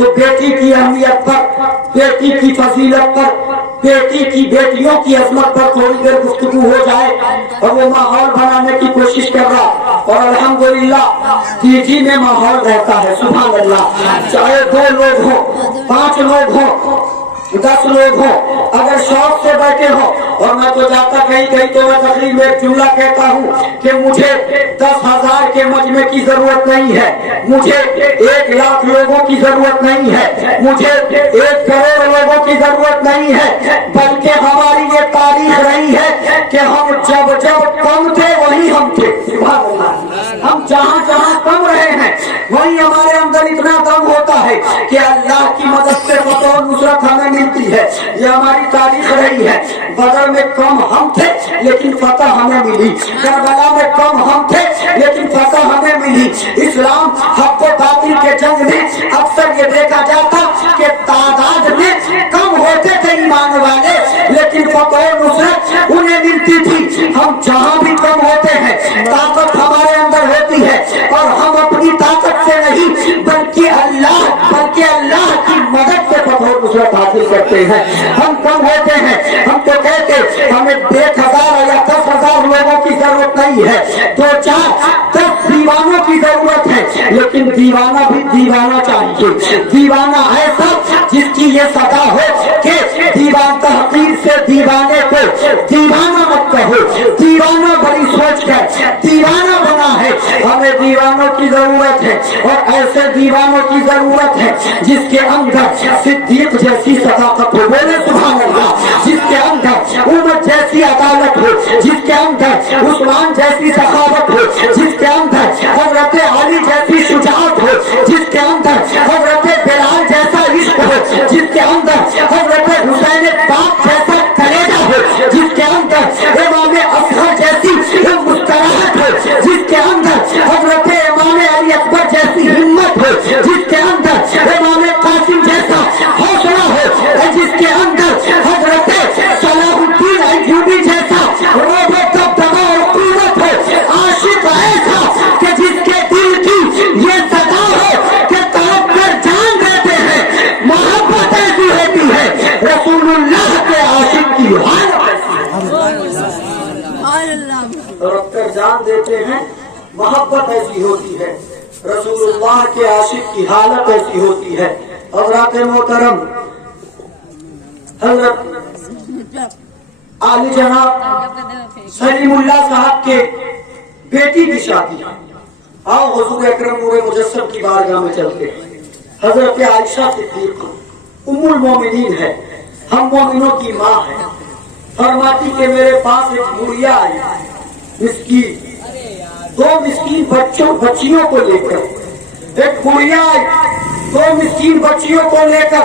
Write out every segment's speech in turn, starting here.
तो बेटी की अहमियत पर, बेटी की फजीलत पर, बेटी की बेटियों की अजमत पर थोड़ी देर गुफ्तगू हो जाए। और वो माहौल बनाने की कोशिश कर रहा, और अल्हम्दुलिल्लाह पीजी में माहौल रहता है। सुभान अल्लाह। चाहे 2 लोग हो, 5 लोग हो, 10 लोग हो, अगर शौक से बैठे हो, और मैं तो जाता कहीं कहीं तो मैं तकरीर में एक जुमला कहता हूँ कि मुझे 10,000 के मजमे की जरूरत नहीं है, मुझे 1 लाख लोगों की जरूरत नहीं है, मुझे 1 करोड़ लोगों की जरूरत नहीं है, बल्कि हमारी ये तारीख रही है कि हम जब जब कम थे वही हम थे। हम जहाँ जहाँ कम रहे हैं वही हमारे अंदर इतना दम होता है कि अल्लाह की मदद से फतह और नुसरत हमें मिलती है। ये हमारी तारीख रही है। बदर में कम हम थे लेकिन फतह हमें मिली, करबला में कम हम थे लेकिन फतह हमें मिली। इस्लाम हक व बातिल के जंग में अक्सर ये देखा जाता कि तादाद में कम होते थे ईमान वाले, लेकिन फतह और नुसरत उन्हें मिलती थी। हम जहाँ भी कम होते हैं ताकत हमारे अंदर होती है, और हम अपनी ताकत से नहीं बल्कि अल्लाह की मदद से फतह और नुसरत हासिल करते हैं। हम कम होते हैं, हम तो कहते हमें 1,000 या 10,000 लोगों की जरूरत नहीं है, 2, 4, 10 दीवानों की जरूरत है। लेकिन दीवाना भी दीवाना चाहिए, दीवाना ऐसा जिसकी ये सदा हो कि दीवान तहकीर से दीवाने को दीवाना मत कहो, दीवाना बड़ी सोच कर दीवाना बना है। हमें दीवानों की जरूरत है, और ऐसे दीवानों की जरूरत है जिसके अंदर सिद्दीक जैसी सदाकत हो, बोले सुभान अल्लाह, जिसके अंदर उमर जैसी अदालत हो, जिसके अंदर उस्मान जैसी सखावत हो, जिसके अंदर हजरत अली जैसी शुजाअत हो, जिसके अंदर हजरत बिलाल जैसा इश्क हो, जिसके अंदर हजरत हुसैन पाक जैसा कलेजा हो, जिसके अंदर इमाम असगर जैसी मुस्कुराहट हो, जिसके अंदर हजरत इमाम अली अकबर जैसी हिम्मत हो, जिसके अंदर इमाम कासिम जैसा हौसला हो, जिसके अंदर हजरत सलाहुद्दीन अय्यूबी जैसा रोब दबदबा और कुव्वत हो। आशिक ऐसा कि जिसके दिल की ये सदा हो कि तड़प कर जान देते हैं। मोहब्बत ऐसी होती है रसूलुल्लाह के आशिक की हालत तड़प कर जान देते हैं। मोहब्बत ऐसी होती है, रसूलुल्लाह के आशिक की हालत ऐसी होती है। हज़रात मोहतरम हज़रत आली जनाब सलीमुल्लाह साहब के बेटी की शादी। आओ हुजूर अकरम नूरे मुजस्सम की बारगाह में चलते हैं। हजरत आयशा सिद्दीक़ा उम्मुल मोमिनीन है, हम मोमिनों की माँ है। फरमाती के मेरे पास एक बुढ़िया आई, मिस्कीन, 2 मिस्कीन बच्चियों को लेकर। एक बुढ़िया आई 2 मिस्कीन बच्चियों को लेकर।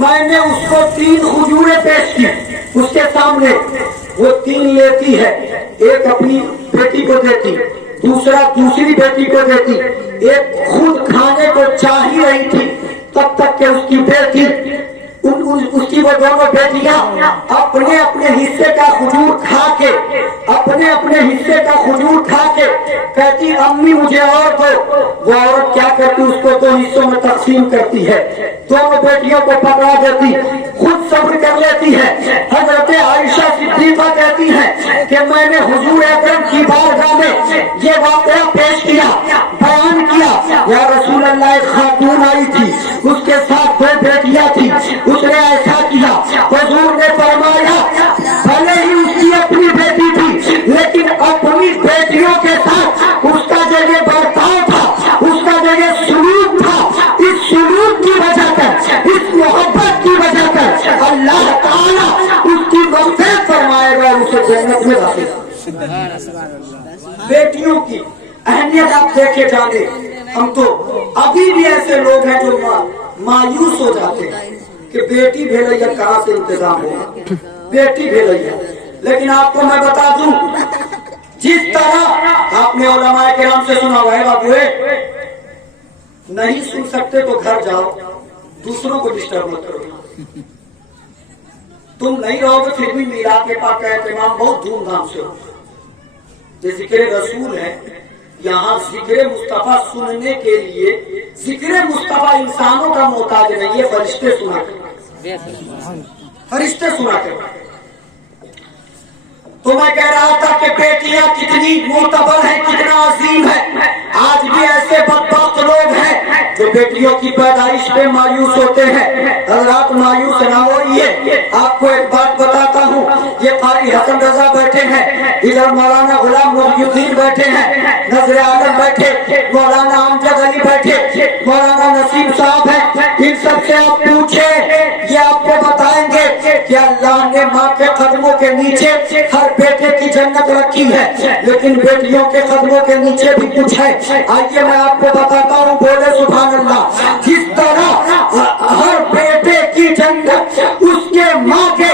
मैंने उसको 3 खजूरें पेश की उसके सामने। वो 3 लेती है, एक अपनी बेटी को देती, दूसरा दूसरी बेटी को देती, एक खुद खाने को चाह ही रही थी तब तक के उसकी बेटी उसकी वो दोनों बेटियां अपने अपने हिस्से का खजूर खा के, अपने अपने हिस्से का खजूर खा के कहती अम्मी मुझे और दो। वो औरत क्या करती, उसको 2 हिस्सों में तकसीम करती है, दोनों बेटियों को पकड़ा देती, खुद सब्र कर लेती है। हजरत आयशा सिद्दीक़ा कहती है कि मैंने हुजूर अकरम की बारगाह में ये वाक़या पेश किया, बयान किया। या रसूल अल्लाह, एक खातून आई थी, उसके साथ 2 बेटियां थी, उसने ऐसा किया। हुजूर ने फरमाया भले ही उसकी अपनी बेटी थी लेकिन अपनी बेटियों के साथ उसका जो ये बर्ताव था, उसका जो ये सुलूक था, इस सुलूक की वजह कर, इस मोहब्बत की वजह कर अल्लाह ताला उसकी मग़फ़िरत फरमाएगा, उसे जन्नत में दाखिल। बेटियों की अहमियत आप देखे जाने। हम तो अभी भी ऐसे लोग हैं जो मायूस हो जाते हैं कि बेटी भेलैया कहाँ से इंतजाम होगा, बेटी भेलैया। लेकिन आपको मैं बता दूं, जिस तरह आपने उलमाए किराम से सुना हुआ है, बाबू नहीं सुन सकते तो घर जाओ, दूसरों को डिस्टर्ब मत करो। तुम नहीं रहोगे फिर भी मीलाद के पाक का एहतमाम बहुत धूमधाम से हो। ये जिक्र रसूल है, यहाँ जिक्र मुस्तफा सुनने के लिए जिक्र मुस्तफा इंसानों का मोहताज नहीं, ये फरिश्ते सुना कर, फरिश्ते सुना कर। तो मैं कह रहा था कि बेटियां कितनी मोतबर हैं, कितना अजीम है। आज भी ऐसे बदबख्त लोग हैं जो बेटियों की पैदाइश पे मायूस होते हैं। हज़रात मायूस ना होइए। आपको एक बात बताता हूँ, ये कारी हसन रजा बैठे हैं, इधर मौलाना गुलाम मुहिउद्दीन बैठे हैं, नजर आलम बैठे, मौलाना अमजद अली बैठे, मौलाना नसीम साहब हैं। इन सबसे आप पूछे, ये आपको बताएंगे कि अल्लाह ने माँ के कदमों के नीचे हर बेटे की जन्नत रखी है, लेकिन बेटियों के कदमों के नीचे भी कुछ है। आइए मैं आपको बताता हूँ, बोले सुभान अल्लाह। जिस तरह हर बेटे की जन्नत उसके माँ के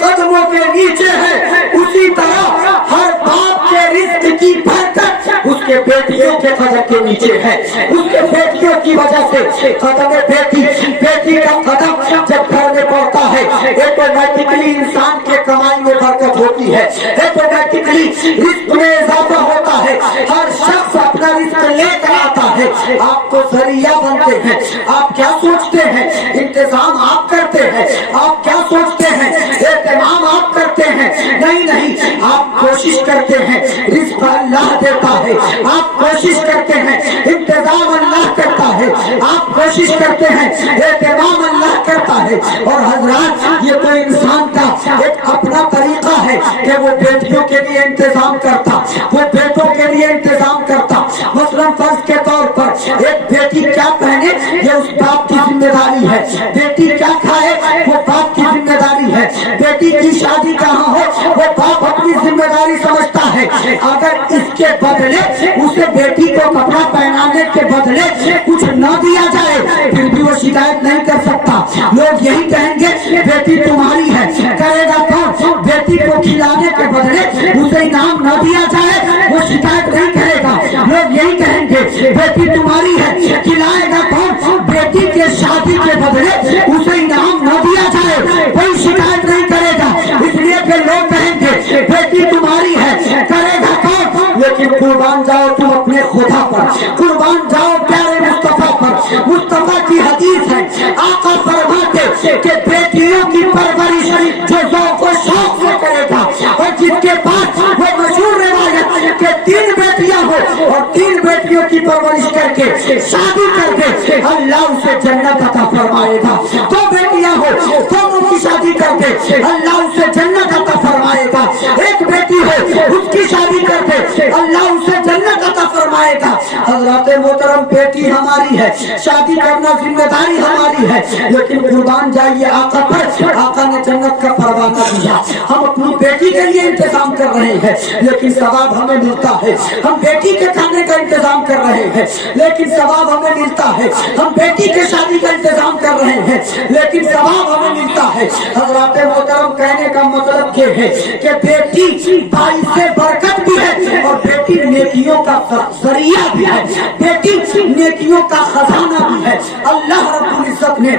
कदमों के नीचे है, उसी तरह हर बाप के रिज़्क़ की बरकत उसके बेटियों के कदम के नीचे है। उसके बेटियों की वजह से कदम बेटी का कदम जब घर में पड़ता है, ऑटोमेटिकली इंसान के कमाई में बरकत होती है, ऑटोमेटिकली रिस्क में इजाफा होता है। हर शख्स अपना रिस्क लेकर आता है, आप तो जरिया बनते हैं। आप क्या सोचते हैं, इंतजाम आप करते हैं। आप क्या सोचते हैं, एहतमाम आप करते हैं। नहीं नहीं, आप कोशिश करते हैं, रिस्क अल्लाह देता है। आप कोशिश करते हैं, इंतजाम अल्लाह करता है। आप कोशिश करते हैं, एहतमाम अल्लाह करता है। और हजरात, ये तो इंसान का एक अपना तरीका है कि वो बेटियों के लिए इंतजाम करता, वो बेटों के लिए इंतजाम करता। मसलन फर्ज के तौर पर एक बेटी क्या पहने, ये उस बाप की जिम्मेदारी है। बेटी क्या खाए, वो बाप की जिम्मेदारी है। बेटी की शादी कहाँ हो, वो बाप अपनी जिम्मेदारी समझता है। अगर इसके बदले उसे बेटी को कपड़ा पहनाने के बदले कुछ न दिया जाए, फिर भी वो शिकायत नहीं कर सकता। लोग यही कहेंगे बेटी तुम्हारी है, करेगा कौन? बेटी को खिलाने के बदले उसे इनाम न दिया जाए, वो शिकायत नहीं करेगा। लोग यही कहेंगे बेटी तुम्हारी है, खिलाएगा कौन? बेटी के शादी के बदले उसे इनाम न दिया जाए, कोई शिकायत नहीं करेगा। इसलिए कि लोग कहेंगे बेटी तुम्हारी है, करेगा कौन? लेकिन कुर्बान जाओ तुम अपने खुदा पर, कुर्बान जाओ प्यारे मुस्तफा पर। मुस्तफा की हदीस है, आका फरमाते कि बेटियों की परवरिश जो ज़ौक़ व शौक़ से करेगा, और जिसके पास वो मशहूर रिवायत के 3 बेटियां हो और 3 बेटियों की परवरिश करके शादी करके अल्लाह उसे जन्नत अता फरमाएगा। 2 बेटियां हो, दोनों की शादी करके अल्लाह उसे जन्नत अता फरमाएगा। 1 बेटी हो, उसकी शादी करके अल्लाह उसे जन्नत अता फरमाएगा। हज़रात मोहतरम, बेटी हमारी है, शादी करना जिम्मेदारी हमारी है, लेकिन कुर्बान जाइए आका पर। आका ने जन्नत का परवाना दिया। हम अपनी बेटी के लिए इंतजाम कर रहे हैं, लेकिन सवाब हमें मिलता है। हम बेटी के खाने का इंतजाम कर रहे हैं, लेकिन सवाब हमें मिलता है। हम बेटी के शादी का इंतजाम कर रहे हैं, लेकिन सवाब हमें मिलता है। हज़रात मोहतरम, कहने का मतलब ये है कि बेटी भाई से बरकत भी है और बेटी नेकियों का जरिया भी है, बेटी नेकियों का खजाना भी है। अल्लाह रब्बुल इज्जत ने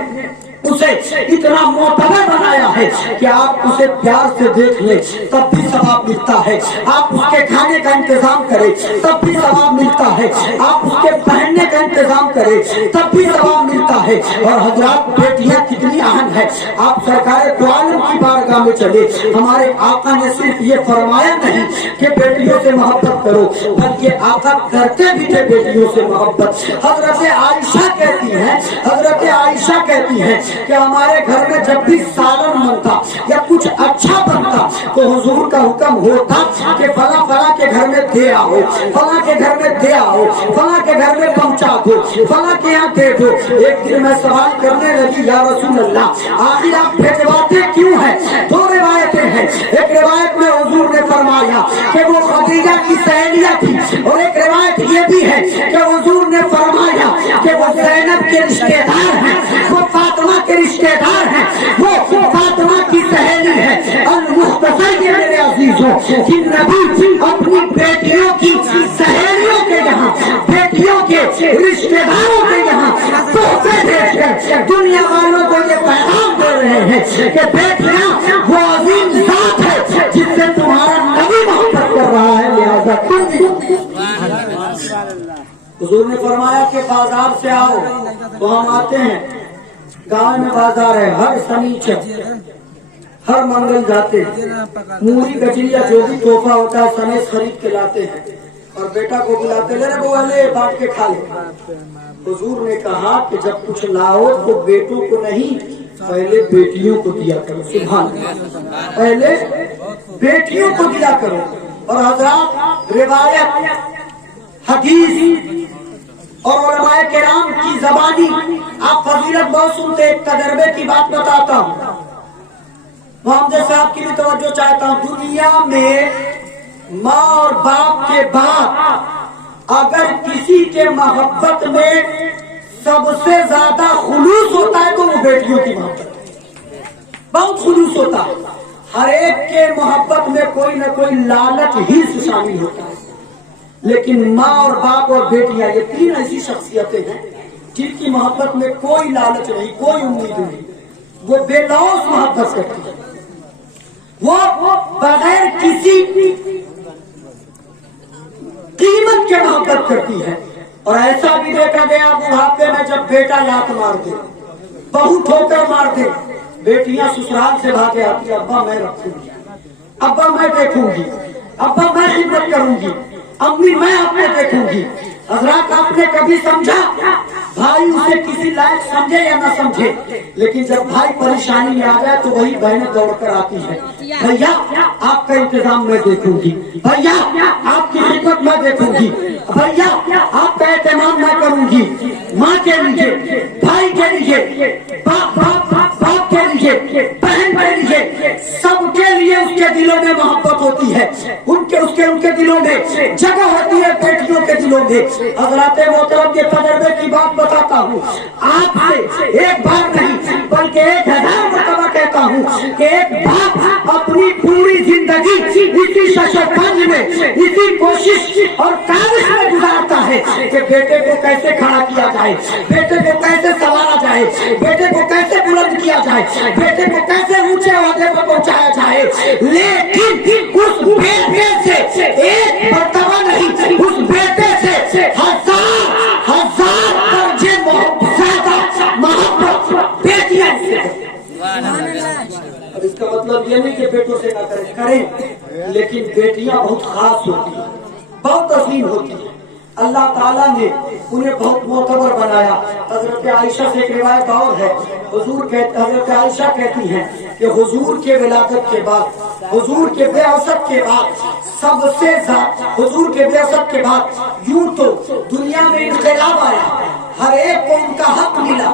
उसे इतना मोतबर बनाया है कि आप उसे प्यार से देख ले तब भी सवाब मिलता है। आप उसके खाने का इंतजाम करें तब भी सवाब मिलता है। आप उसके पहनने का इंतजाम करें तब भी सवाब मिलता है। और हजरात, बेटियां कितनी अहम है। आप सरकार दो आलम की बारगाह में चले, हमारे आका ने सिर्फ ये फरमाया नहीं कि बेटियों से मोहब्बत करो, बल्कि आका करते भी थे बेटियों से मोहब्बत। हजरत आयशा कहती है कि हमारे घर में जब भी सालन बनता या कुछ अच्छा बनता तो हुजूर का हुक्म होता कि फला फला के घर में दे आओ, फला के घर में दे आओ, फला के घर में पहुंचा दो, फला के यहाँ दे दो। एक दिन मैं सवाल करने लगी, या रसूल अल्लाह, आखिर आप भिजवाते क्यों हैं? 2 रिवायतें हैं। एक रिवायत में हुजूर ने फरमाया कि वो खदीजा की सहेलियां थी, और एक रिवायत ये भी है कि हुजूर ने फरमाया कि वो ज़ैनब के रिश्तेदार हैं, वो फातिमा के रिश्तेदार हैं, वो फातिमा की सहेली है। अल-मुख्तसर के मेरे अजीजों, कि नबी अपनी बेटियों की सहेलियों के यहाँ, बेटियों के रिश्तेदारों के यहाँ तोहफे भेजकर दुनिया वालों को ये पैगाम दे रहे हैं कि बेटियां वो अजीम जात है जिससे तुम्हारा नबी मोहब्बत कर रहा है, लिहाजा तुम हुजूर ने फरमाया कि बाजार से आओ, तो हम आते हैं। गांव में बाजार है, हर शनिचर हर मंगल जाते हैं, मूली गजरिया जो भी तोहफा होता है समेत खरीद के लाते हैं और बेटा को बुलाते, ले बुआ ले बांट के खा ले। हुजूर ने कहा कि जब कुछ लाओ तो बेटों को नहीं, पहले बेटियों को दिया करो। सुभान अल्लाह, पहले बेटियों को दिया करो। और हजरात, रिवायत, हदीस और उलमाए किराम की ज़बानी आप फजीलत बहुत सुनते। एक तजर्बे की बात बताता हूँ, मोहम्मद साहब की भी तवज्जो चाहता हूँ। दुनिया में माँ और बाप के बाद अगर किसी के मोहब्बत में सबसे ज्यादा खुलूस होता है तो वो बेटियों की मोहब्बत है। बहुत खुलूस होता है। हर एक के मोहब्बत में कोई न कोई लालच ही शामिल होता है, लेकिन माँ और बाप और बेटियां ये तीन ऐसी शख्सियतें हैं जिनकी मोहब्बत में कोई लालच नहीं, कोई उम्मीद नहीं। वो बेलौस मोहब्बत करती है, वो बगैर किसी कीमत के मोहब्बत करती है। और ऐसा भी देखा गया बुढ़ापे में जब बेटा लात मार दे, बहू ठोकर मार दे, बेटियां ससुराल से भागे आती, अब्बा मैं रखूंगी, अब्बा मैं देखूंगी, अब्बा मैं खिदमत करूंगी, अम्मी मैं आपने देखूंगी। हजरात, आपने कभी समझा भाई उसे किसी लायक समझे या ना समझे, लेकिन जब भाई परेशानी में आ जाए तो वही बहनें दौड़ कर आती है, भैया आपका इंतजाम मैं देखूंगी, भैया आपकी खिदमत मैं देखूंगी, भैया आपका एहतमाम मैं करूंगी। माँ के लिए, भाई के लिए, बाप के लिए, बहन के लिए, सबके लिए उसके दिलों में मोहब्बत होती है, उनके दिलों में जगह होती है, बेटियों के दिलों में। हज़रात मोहतरम के तजर्बे की बात बताता हूँ आपसे, एक बार नहीं बल्कि 1000 मरतबा कहता हूँ कि एक बाप अपनी पूरी जिंदगी इसी शशरगंज में, इसी कोशिश और काविश में गुजारता है कि बेटे को कैसे खड़ा किया जाए, बेटे को कैसे संवारा जाए, बेटे को कैसे बुलंद किया जाए, बेटे को कैसे ऊंचे ओहदे पर पहुंचाया जाए। लेकिन उस बेटे से एक मरतबा नहीं, उस बेटे से हजार दर्जे ज्यादा मोहब्बत बेटियां से। अब इसका मतलब ये नहीं कि बेटों से ना करें, लेकिन बेटियां बहुत खास होती हैं, बहुत अजीम होती हैं। अल्लाह ताला ने उन्हें बहुत मोतबर बनाया। हजरत आयशा से एक रिवायत और है, हजरत आयशा कहती हैं कि हुजूर के विलादत के बाद, हुजूर के बेअसत के बाद, सबसे ज्यादा हुजूर के बेअसत के बाद यूं तो दुनिया में इनकलाब आया, हर एक को उनका हक मिला,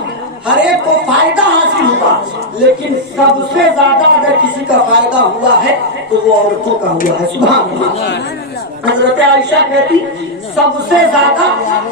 हर एक को फायदा हासिल हुआ, लेकिन सबसे ज्यादा अगर किसी का फायदा हुआ है तो वो औरतों का हुआ है। सुभान अल्लाह। हजरत आयशा कहती सबसे ज्यादा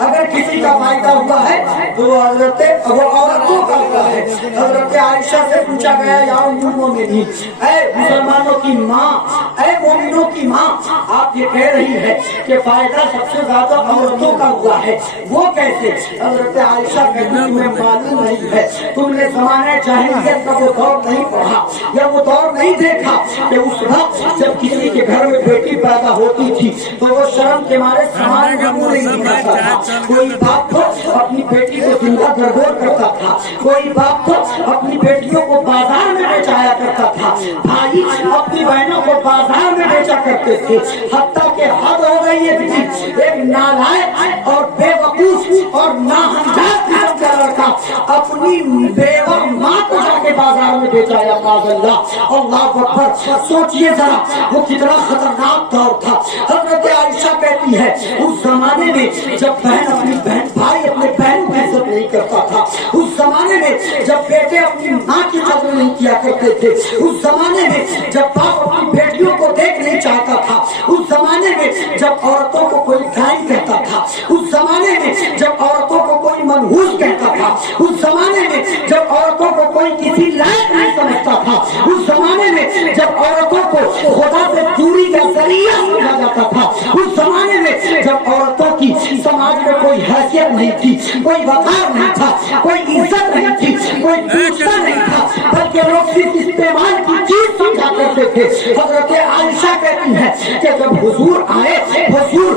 अगर किसी का फायदा हुआ है तो वो औरतों का हुआ है। हजरत आयशा से पूछा गया, या उम्मुल मोमिनीन, ऐ मुसलमानों की माँ, ऐ मोमिनों की माँ, आप ये कह रही है कि फायदा सबसे ज्यादा औरतों का हुआ है, वो कैसे? हजरत आयशा कहती तुम्हें मालूम नहीं है, तुमने ज़माने जाहिलियत का वो दौर नहीं पढ़ा या वो दौर नहीं देखा कि उस वक्त जब किसी के घर में बेटी पैदा होती थी तो वो शर्म के मारे समाज में मुंह नहीं दिखाता था। कोई बाप तो अपनी बेटी को जिंदा गरगोर करता था, कोई बाप तो अपनी बेटियों को बाजार में बेचाया करता था, भाई अपनी बहनों को बाजार में बेचा करते थे। हत्ता के हद हो गई है कि एक नालायक और बेवकूफ और नाहमजात किस्म का लड़का अपनी बेवा माँ को जाके बाजार में बेचाया। अल्लाह अकबर। सोचिए जरा वो कितना खतरनाक दौर था। हजरत आयशा कहती है उस जमाने में जब बहन अपनी बहन, भाई अपने बहन की इज्जत नहीं करता था, उस जमाने में जब बेटे अपनी माँ की कदर नहीं किया करते थे, उस जमाने में जब बाप अपनी बेटियों को देख नहीं चाहता था, उस जमाने में जब औरतों को कोई गाय कहता था, उस जमाने में जब औरतों को कोई मनहूस कहता था, उस जमाने में जब औरतों को कोई किसी लायक नहीं समझता था, उस जमाने में जब औरतों को खुदा से दूरी का जरिया समझा जाता था, उस जमाने में जब औरतों की समाज में कोई हैसियत नहीं थी, कोई वकार नहीं था, कोई इज्जत नहीं थी, कोई दूसरा नहीं था, बल्कि लोग सिर्फ इस्तेमाल की चीज समझा करते थे। हजरत आयशा कहती है कि जब हुजूर आए, हुजूर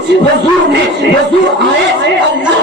आए, अल्लाह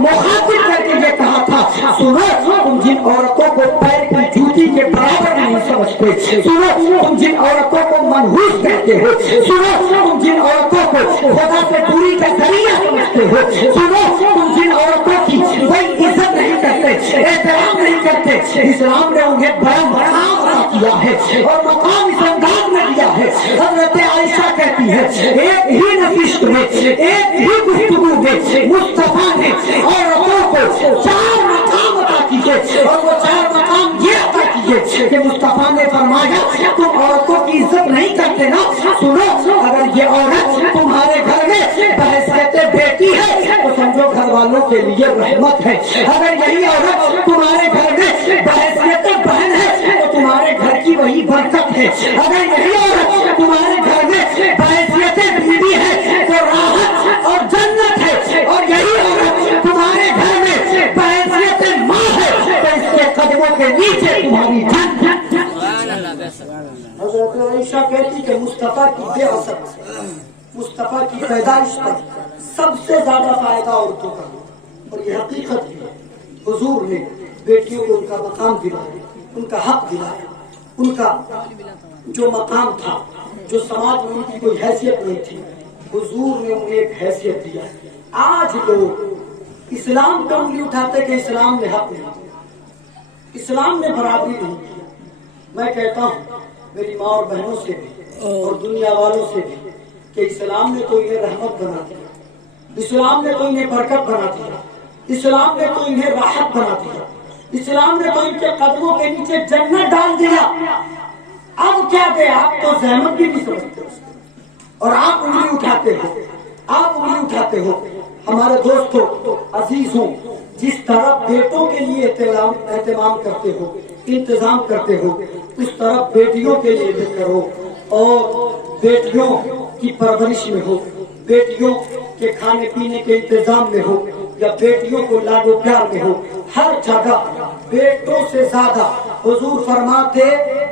मुखातिब करके ये कहा था, सुनो तुम जिन औरतों को पैर की जूती के बराबर नहीं समझते, सुनो तुम जिन औरतों को मनहूस कहते हो, सुनो तुम जिन औरतों को खुदा से दूरी का जरिया समझते हो, सुनो तुम जिन औरतों की कोई इज्जत नहीं करते, एहतराम नहीं करते, इस्लाम ने उन्हें बड़ा मकाम अता किया है और मकाम इस अंदाज में दिया है। हज़रत आयशा कहती है, एक ही नशिस्त में, एक ही गुफ्तगू में मुस्तफा ने औरतों को 4 मकाम अता किए और वो 4 मकाम ये अता किए कि मुस्तफा ने फरमाया तुम औरतों की इज्जत नहीं करते ना, सुनो अगर ये औरत तुम्हारे घर में बहैसियत बेटी है तो समझो घर वालों के लिए रहमत है, अगर यही औरत तुम्हारे घर में बहैसियत बहन है तो तुम्हारे घर की वही बरकत है, अगर यही औरत तुम्हारे घर में बहैसियत बीवी है तो राहत और जन्नत है, और यही औरत तुम्हारे घर में बहैसियत माँ है तो इसके कदमों के नीचे तुम्हारी जन्नत। हज़रत आयशा कहती कि मुस्तफा की बेअसर से, मुस्तफा की पैदाइश पर सबसे ज्यादा फायदा औरतों का, और ये हकीकत है। हुजूर ने बेटियों को उनका मकाम दिलाया, उनका हक दिलाया, उनका जो मकाम था, जो समाज में उनकी कोई हैसियत नहीं थी, हुजूर ने उन्हें एक हैसियत दिया। आज लोग इस्लाम पे उंगली उठाते कि इस्लाम ने हक नहीं, इस्लाम ने बराबरी नहीं की। मैं कहता हूँ मेरी माँ और बहनों से भी और दुनिया वालों से भी कि इस्लाम ने तो इन्हें रहमत बना दिया, इस्लाम ने तो इन्हें बरकत बना दिया, इस्लाम ने तो इन्हें राहत बना दिया, इस्लाम ने तो इनके कदमों के नीचे जन्नत डाल दिया। अब क्या दे, आप तो जहमत भी नहीं समझते उसको और आप उंगली उठाते हो, आप उंगली उठाते हो। हमारे दोस्तों अजीजों, जिस तरह बेटों के लिए एहतमाम करते हो, इंतजाम करते हो, उस तरह बेटियों के लिए भी करो और बेटियों की परवरिश में हो, बेटियों के खाने पीने के इंतजाम में हो या बेटियों को लाडो प्यार में हो, हर जगह बेटों से ज्यादा हुजूर फरमाते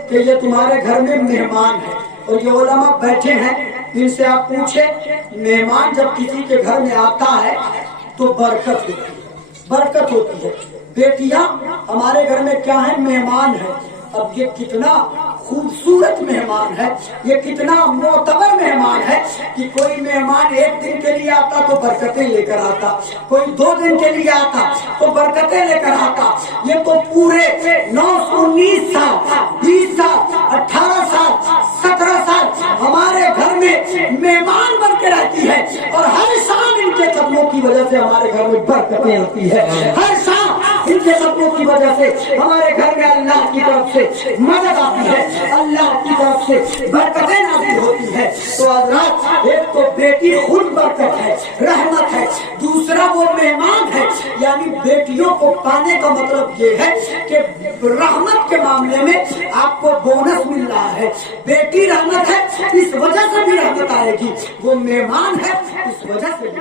कि ये तुम्हारे घर में मेहमान है। और ये उलमा बैठे हैं, इनसे आप पूछे, मेहमान जब किसी के घर में आता है तो बरकत होती है, बरकत होती है। बेटियां हमारे घर में क्या है, मेहमान है। अब ये कितना खूबसूरत मेहमान है, ये कितना मोतबर मेहमान है कि कोई मेहमान 1 दिन के लिए आता तो बरकतें लेकर आता, कोई 2 दिन के लिए आता तो बरकतें लेकर आता। ये तो पूरे 9 19 साल, 20 साल, 18 साल, 17 साल हमारे घर में मेहमान बन के रहती है और हर साल इनके कदमों की वजह से हमारे घर में बरकतें आती है, हर साल इनके कदमों की वजह से हमारे घर में अल्लाह की तरफ से मदद आती है, अल्लाह की तरफ से बरकतें नाज़िल होती है। तो हज़रात, एक तो बेटी खुद बरकत है, रहमत है, दूसरा वो मेहमान है। यानी बेटियों को पाने का मतलब ये है कि रहमत के मामले में आपको बोनस मिल रहा है। बेटी रहमत है, इस वजह से भी रहमत आएगी, वो मेहमान है, इस वजह से भी